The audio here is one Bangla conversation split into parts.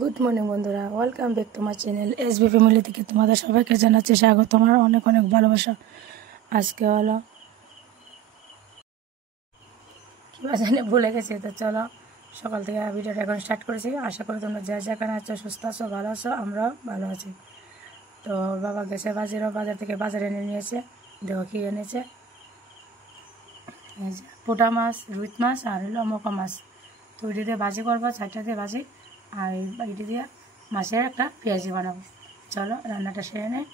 গুড মর্নিং বন্ধুরা, welcome back to my channel SB family থেকে তোমাদের সবাইকে জানাচ্ছি স্বাগত। তোমার অনেক অনেক ভালোবাসা। আজকে হলো কী জানি ভুলে গেছি, তো চলো সকাল থেকে ভিডিওটা এখন স্টার্ট করেছি। আশা করি তোমরা যা যেখানে আছো সুস্থ আছো, ভালো আছো, আমরাও ভালো আছি। তো বাবা গেছে বাজার থেকে বাজারে এনে নিয়েছে। দেখো কি এনেছে, এই যে পোটা মাছ, রুই মাছ আর হলো মোকা মাছ। তো ওইটা দিয়ে ভাজি করবো, 4টা দিয়ে ভাজি, আর এইটা দিয়ে মাছের একটা পেঁয়াজি বানাবো। চলো রান্নাটা সেরে নেই।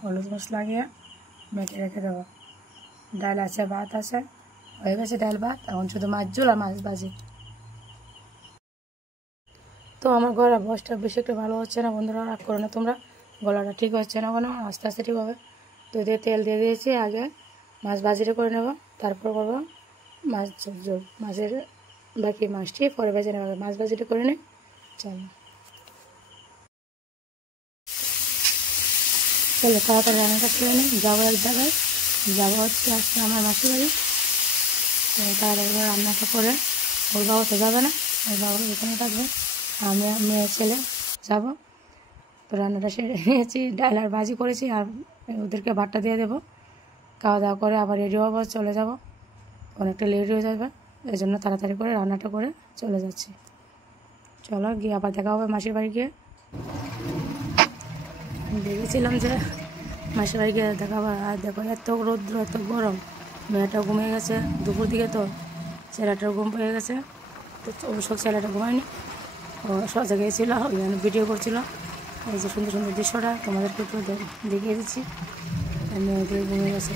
হলুদ মশলা লাগিয়ে মেখে রেখে দেবো। ডাল আছে, ভাত আছে, হয়ে গেছে ডাল ভাত। এখন শুধু মাছ ঝোল আর মাছ ভাজি। তো আমার গলার বয়সটা বেশি একটা ভালো হচ্ছে না বন্ধুরা, রাগ করো না তোমরা। গলাটা ঠিক হচ্ছে না কোনো, আস্তে আস্তে ঠিক হবে। তো দিয়ে তেল দিয়ে দিয়েছি, আগে মাছ ভাজিটা করে নেব, তারপর করবো মাছ ঝোল। মাছের বাকি মাছটি পরে ভেজে নেব, মাছ ভাজিটা করে নিই। চলো চলো তাড়াতাড়ি রান্নাটা করে নিই। যাবো এক জায়গায়, যাবো হচ্ছে আজকে আমার মাসির বাড়ি। তো তাড়াতাড়ি করে রান্নাটা করে, ওর বাবা তো যাবে না, ওর বাবা এখানে থাকবে, আমি মেয়ে ছেলে যাবো। তো রান্নাটা সেরে নিয়েছি, ডাল আর ভাজি করেছি, আর ওদেরকে ভাতটা দিয়ে দেবো। খাওয়া দাওয়া করে আবার রেডি হবো, চলে যাব। অনেকটা লেট হয়ে যাবে, এই জন্য তাড়াতাড়ি করে রান্নাটা করে চলে যাচ্ছি। চলো গিয়ে আবার দেখা হবে মাসির বাড়ি গিয়ে। ভেবেছিলাম যে মাসির বাড়ি গিয়ে দেখাবো, আর দেখো এত রৌদ্র, এত গরম। মেয়েটা ঘুমিয়ে গেছে দুপুর দিকে, তো ছেলেটার ঘুম পেয়ে গেছে। তো অবশ্য ছেলেটা ঘুমায়নি, ও সজা গিয়েছিল, ওইখানে ভিডিও করছিল। এই যে সুন্দর সুন্দর দৃশ্যটা তোমাদেরকে একটু দেখিয়ে দিচ্ছি। মেয়েদের ঘুমিয়ে গেছে,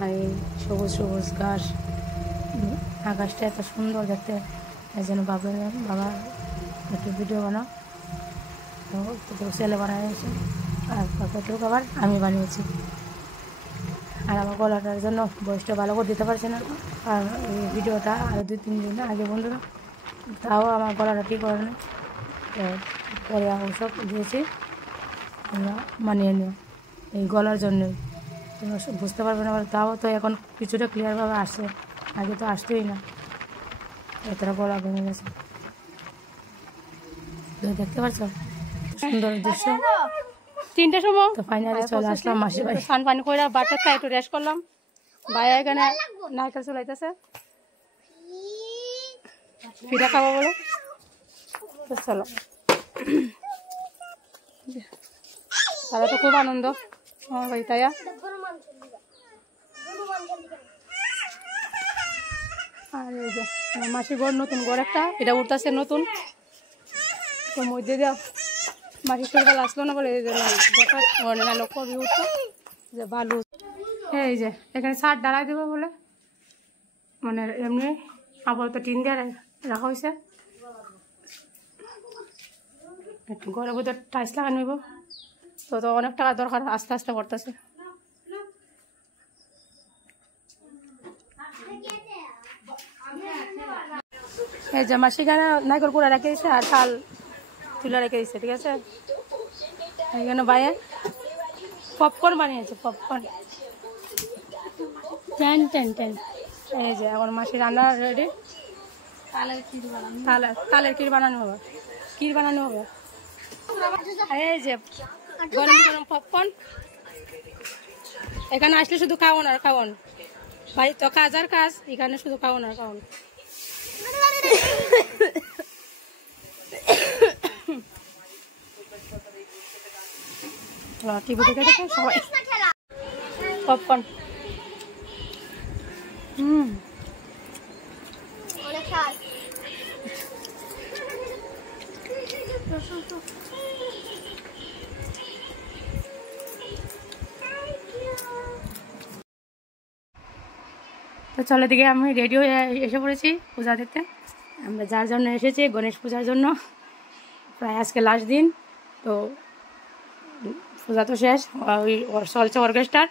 আর এই সবুজ সবুজ ঘাস, আকাশটা এত সুন্দর দেখতে। এই জন্য বাবা একটু ভিডিও বানাও। তো ছেলে বানিয়েছে, আর কতটুকু আবার আমি বানিয়েছি। আর আমার গলাটার জন্য বয়সটা ভালো করে দিতে পারছি না, আর এই ভিডিওটা আরও 2-3 দিন আগে বন্ধুরা, তাও আমার গলাটা ঠিক করে না। তো পরে ওসব দিয়েছি, তোমরা মানিয়ে নিও এই গলার জন্যই। তোমরা বুঝতে পারবে না, তাও তো এখন কিছুটা ক্লিয়ারভাবে আসছে, আগে তো আসতেই না, এতটা গলা ভেঙে গেছে। দেখতে পাচ্ছ সুন্দর দৃশ্য। 3টার সময় তো ফাইনালি চলে আসলাম মাসির বাড়ি। স্নান পানি করে বাচ্চা খাই একটু রেস্ট করলাম। ভাইয়া এখানে নারকেল চলাইতেছে, পিঠা খাবো বলে। তো চলো, তারা তো খুব আনন্দ আমার বাড়ি তাইয়া। আর এই যে মাসির ঘর, নতুন ঘর একটা, এটা উঠতেছে নতুন। তো মধ্যে দেওয়া মাসি শরীরবেলা আসলো না বলে, এই যে লক্ষ্য উঠতো যে বালু। এই যে এখানে ছাদ ডালাই দেবো বলে, মানে এমনি আপাতত টিন দিয়ে রাখা হয়েছে। একটু ঘরের ভিতর টাইলস লাগা নেব, তো অনেক টাকা দরকার, আস্তে আস্তে করতেছে। এই যে মাসিখানে নাইকর কুড়া রেখে দিচ্ছে আর চাল তুলে রেখে দিচ্ছে, ঠিক আছে। এইখানে বাইরে পপকর্ন বানিয়েছে, পপকর্ন। টেন। এই যে এখন মাসি রান্না রেডি। তালের ক্ষীর বানানো হবে, এই যে গরম গরম পপকর্ন। এখানে আসলে শুধু খাওয়ান আর খাওয়ান, ভাই তো কাজ আর কাজ, এখানে শুধু খাওয়ান আর খাওয়ান। টিভি দেখে সবাই পপকর্ন। তো চলো দিকে আমি রেডি হয়ে এসে পড়েছি পূজা দেখতে। আমরা যার জন্য এসেছি, গণেশ পূজার জন্য। প্রায় আজকে লাস্ট দিন, তো পূজা তো শেষ, ওই চলছে অর্কেস্ট্রার।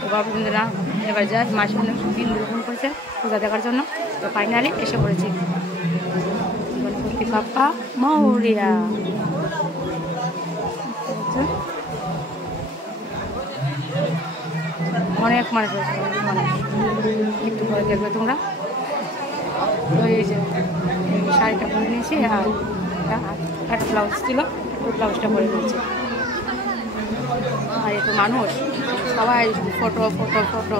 তো বাবুরা এবার যায় মাসে দিন গ্রহণ করছে পূজা দেখার জন্য। তো ফাইনালি এসে পড়েছি। গণপতি বাপ্পা মৌরিয়া। অনেক মানুষ হয়েছে, অনেক মানুষ। একটু পরে দেখবে তোমরা। তো এই যে শাড়িটা পরে নিয়েছি আর একটা ব্লাউজ ছিল, ওই ব্লাউজটা পরে নিয়েছি। আর একটু মানুষ সবাই ফটো ফটো ফটো।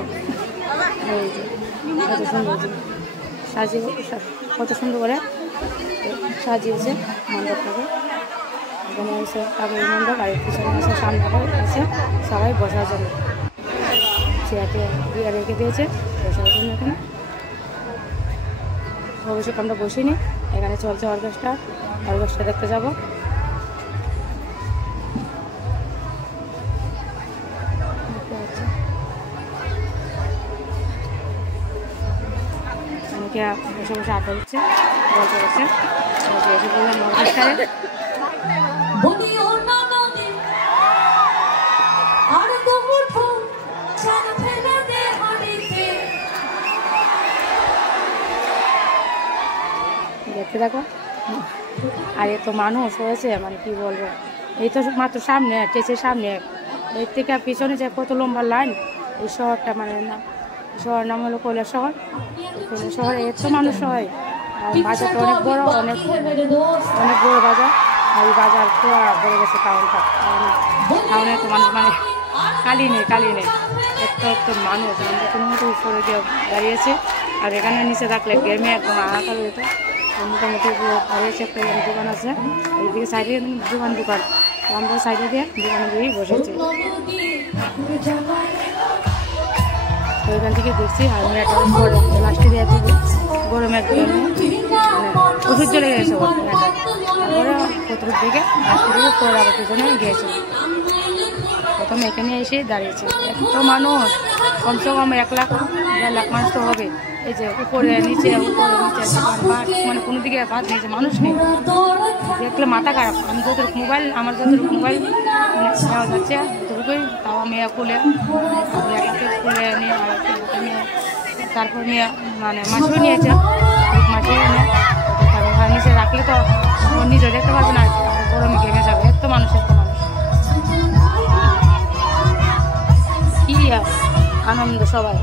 এই যে কত সুন্দর সাজিয়ে, কত সুন্দর করে সাজিয়েছে মণ্ডপটাকে। এখানে এসে কাপড়ের মণ্ডপ আর পিছনে এসে সামনে আছে সবাই বসার জন্য, চেয়ারটা দিয়ে রেখে দিয়েছে বসার জন্য। এখানে অবশ্যই আমরা বসিনি, এখানে চলছে অর্কেস্ট্রা, অর্কেস্ট্রা দেখতে যাব। অনেকে বসে বসে আড্ডা দিচ্ছে, গল্প করছে। এসে বললাম অর্কেস্ট্রায় দেখতে থাকো। আর এত মানুষ হয়েছে, মানে কি বলবো, এই তো মাত্র সামনে স্টেজের সামনে, এর থেকে পিছনে যে কত লম্বা লাইন। এই শহরটা মানে শহর নাম হলো কৈলাস শহর। কৈলাস শহরে এত মানুষ হয়, আর বাজারটা অনেক বড়, অনেক বড় বাজার। আর এই বাজার পুরো বেড়ে গেছে টাউনটা, টাউনে তো মানুষ মানে কালি নেই এত মানুষ। আমরা কোনো মতো উপরে গিয়ে দাঁড়িয়েছে, আর এখানে নিচে রাখলে গেমে একদম হাহাকার হতো। মোটামুটি দাঁড়িয়েছে, একটা দোকান আছে এইদিকে সাইডে, দোকান আমরা সাইডে দিয়ে দোকানে দিয়েই বসেছি। তো এখান থেকে দেখছি আর মেয়েটা গরম লাস্টে দিয়ে গরমে একদম মানে ওষুধ চলে গেছে। তারপরে কোথাও দেখে লাস্টে দিকে পরে আবার পিছনে গিয়েছে। প্রথমে এখানে এসে দাঁড়িয়েছে, এত মানুষ, কমসে কম 1 লাখ 1.5 লাখ মানুষ তো হবে। এই যে উপরে নিচে মানে কোনো দিকে বাদ নেই, যে মানুষ নেই, দেখলে মাথা খারাপ। আমি যতটুকু মোবাইল, আমার যতটুকু মোবাইল নেওয়া যাচ্ছে ততটুকুই, তাও আমি খুলে নিয়ে তারপর নিয়ে মানে মাছও নিয়েছে, মাছও নিয়ে নিচে রাখলে তো নিজে দেখতে পারবে না, গরমে ঘেমে যাবে। এত মানুষ কি আনন্দ সবাই।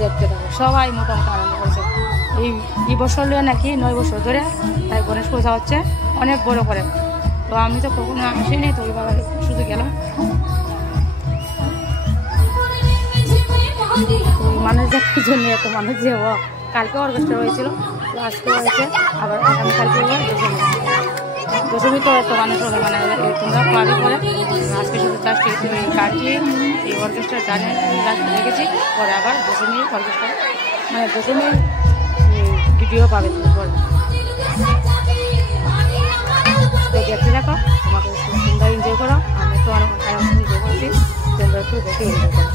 দেখতে থাকো, সবাই মোটামুটি আনন্দ করছে। এই বছর নাকি 9 বছর ধরে তাই গণেশ পূজা হচ্ছে অনেক বড় করে। তো আমি তো কখনো আসিনি, তো ওইভাবে শুধু গেলাম। মানুষ দেখার জন্য এত মানুষ যে কালকে অর্কেস্ট্রা হয়েছিল, তো আজকে হয়েছে আবার আগামীকালকে দশমী তো এত মানুষ হবে, মানে তোমরা পাবে করে। আজকে শুধু জাস্ট এই গানটি, এই অর্কেস্ট্রার গানে দেখেছি, পরে আবার দশমীর অর্কেস্ট্রা মানে দশমীর ভিডিও পাবে পরে। তো দেখতে দেখো, তোমাকে তোমরা এনজয় করো, আমি তো অনেক এনজয় করছি, তোমরা একটু দেখে এনজয় করো।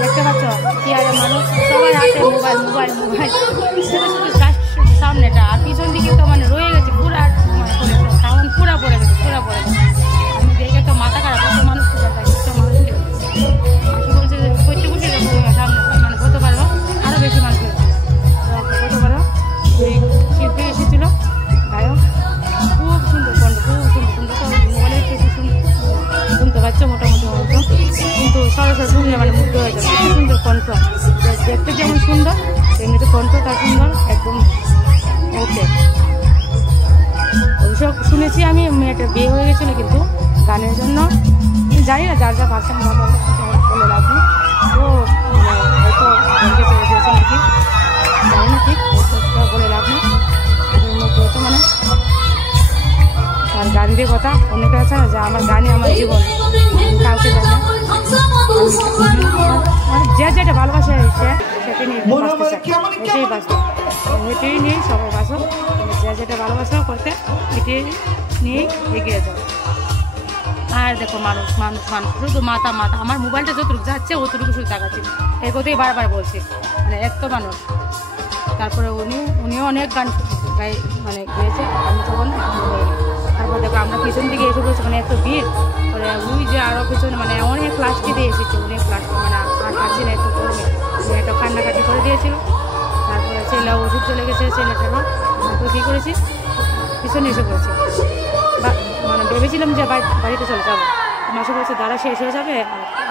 দেখতে পাচ্ছ কি আর মানুষ সবাই হাতে মোবাইল মোবাইল মোবাইল, সামনেটা আর পিছন দিকে তো মানে রয়ে গেছে পুরা, টাউন পুরা পড়ে গেছে, আমি দেখে তো মাথা খারাপ। কত মানুষ বলছে করতে বসে সামনে মানে হতে পারো আরো বেশি মানুষ হয়েছিল। হতে পারো এই শিল্পী এসেছিল গায়ক, খুব সুন্দর কণ্ঠ, খুব সুন্দর সুন্দর, তো মোবাইলে শুনতে পাচ্ছ মোটামুটি হয়তো, কিন্তু সরাসরি শুনলে মানে মুগ্ধ হয়ে যাবে। খুব সুন্দর কণ্ঠ, দেখতে যেমন সুন্দর তেমনি কণ্ঠ তার সুন্দর, একদম ওকে। অবশ্য শুনেছি আমি মেয়েটা বিয়ে হয়ে গেছিল, কিন্তু গানের জন্য জানি না, যার যা ভাষা বলে লাভ নেই। তো হয়তো চলে গিয়েছে নাকি জানি না, ঠিক বলে লাভ নেই। তো মানে আর গান দিয়ে কথা অনেকে আছে না, যে আমার গানই আমার জীবন, কাউকে জানি না, যে যেটা ভালোবাসে সেটা নিয়ে বাঁচতে চায়, এটাই বাঁচবে। এটাই নিয়ে সবাই বাসো, যা যেটা ভালোবাসো করতে এটাই নিয়ে এগিয়ে যাও। আর দেখো মানুষ মানুষ মানুষ শুধু মাথা মাথা, আমার মোবাইলটা যতটুকু যাচ্ছে অতটুকু শুধু তাকাচ্ছি, এই কথাই বারবার বলছি, মানে এত মানুষ। তারপরে উনিও অনেক গান মানে গেয়েছে, আমি তখন তারপর দেখো আমরা পিছন দিকে এসে বলছি, মানে এত ভিড়, মানে ওই যে আরও পিছনে মানে অনেক প্লাস্টিকে এসেছে, অনেক প্লাস্টিক, মানে আর পাচ্ছি না একটু গরমে, একটা কান্নাকাটি করে দিয়েছিল। তারপরে ছেলে ওষুধ চলে গেছে ছেলেটারও, তারপর কী করেছি পিছনে এসে পড়েছি, মানে ভেবেছিলাম যে বাড়িতে চলে যাবো, মাসে বলছে দাঁড়া শেষ হয়ে যাবে,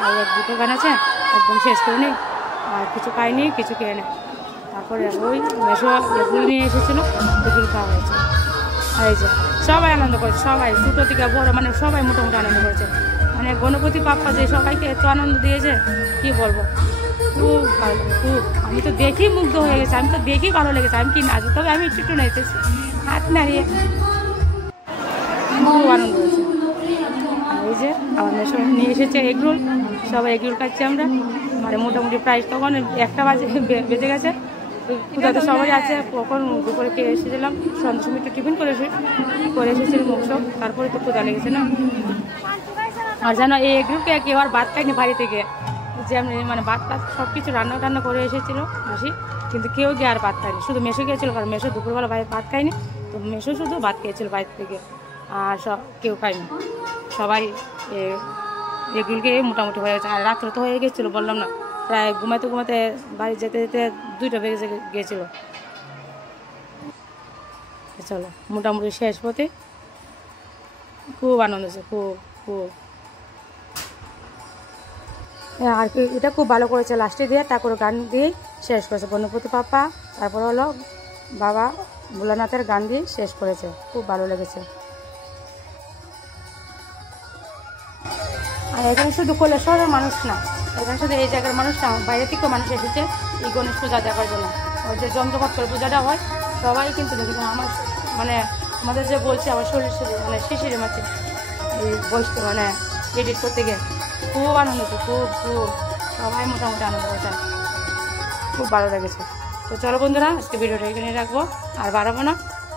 আর দুটো গান আছে একদম শেষ করে নিই, আর কিছু খাইনি কিছু খেয়ে নেই। তারপরে ওই মেশো এগুলো নিয়ে এসেছিলো, এগুলো খাওয়া হয়েছে। আর এই যে সবাই আনন্দ করেছে, সবাই ছোটো থেকে বড় মানে সবাই মোটামুটি আনন্দ করেছে, মানে গণপতি বাপ্পা যে সবাইকে এত আনন্দ দিয়েছে কি বলবো, খুব ভালো খুব। আমি তো দেখি মুগ্ধ হয়ে গেছি, আমি তো দেখি ভালো লেগেছে, আমি কি নাচবো, তবে আমি একটু নেচেছি হাত নাড়িয়ে, খুব আনন্দ হয়েছে। আর এই যে আমার মেশো নিয়ে এসেছে এগরোল, সবাই এগরোল খাচ্ছি আমরা, মানে মোটামুটি প্রাইস তখন 1টা বেজে গেছে, পূজাতে সবাই আছে। কখন দুপুরে খেয়ে এসেছিলাম, সন্ধ্যার সময় একটু টিফিন করে এসেছিলাম মাংস, তারপরে তো পূজা লেগেছে না। আর জানো এই এগরোলকে কেউ আর ভাত খায়নি বাড়ি থেকে, যে মানে ভাত সব কিছু রান্না করে এসেছিলো মাসি, কিন্তু কেউ গিয়ে আর ভাত খায়নি, শুধু মেশো খেয়েছিলো, কারণ মেশো দুপুরবেলা ভাত খায়নি, তো মেশো শুধু ভাত খেয়েছিল বাইরে থেকে, আর কেউ খায়নি, সবাই এগুলোকে মোটামুটি হয়ে গেছে। আর রাত্রে তো হয়ে গেছিলো, বললাম না, প্রায় ঘুমাতে বাড়ি যেতে 2টা বেজে গিয়েছিলো। চলো মোটামুটি শেষ পথে, খুব আনন্দ হয়েছে, খুব খুব। আর কি এটা খুব ভালো করেছে, লাস্টে দিয়ে ঠাকুর গান দিয়েই শেষ করেছে, গণপতি বাপ্পা, তারপর হলো বাবা ভোলানাথের গান দিয়ে শেষ করেছে, খুব ভালো লেগেছে। আর এখানে শুধু কৈলাসহরের মানুষ না, এখানে শুধু এই জায়গার মানুষ না, বাইরে থেকেও মানুষ এসেছে এই গণেশ পূজা দেখার জন্য। ওই যে জমজমাট করে পূজাটা হয়, সবাই কিন্তু দেখেছে। আমার মানে আমাদের যে বলছে আমার শরীর মানে শিশিরে মাছে এই বয়স মানে এডিট করতে গিয়ে খুব আনন্দ হচ্ছে, খুব খুব সবাই মোটামুটি আনন্দ হয়েছে, খুব ভালো লেগেছে। তো চলো বন্ধুরা, আজকে ভিডিওটা এখানে রাখবো, আর বাড়াবো না।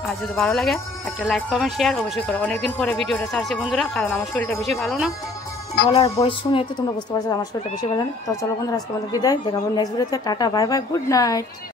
আর যদি ভালো লাগে একটা লাইক কমেন্ট শেয়ার অবশ্যই করো। অনেকদিন পরে ভিডিওটা ছাড়ছি বন্ধুরা, কারণ আমার শরীরটা বেশি ভালো না, গলার বয়স শুনে তো তোমরা বুঝতে পারছো আমার শরীরটা বেশি ভালো না। তো চলো বন্ধুরা, আজকে আমাদের বিদায়, দেখাবো নেক্সট ভিডিওতে। Tata bye bye, good night.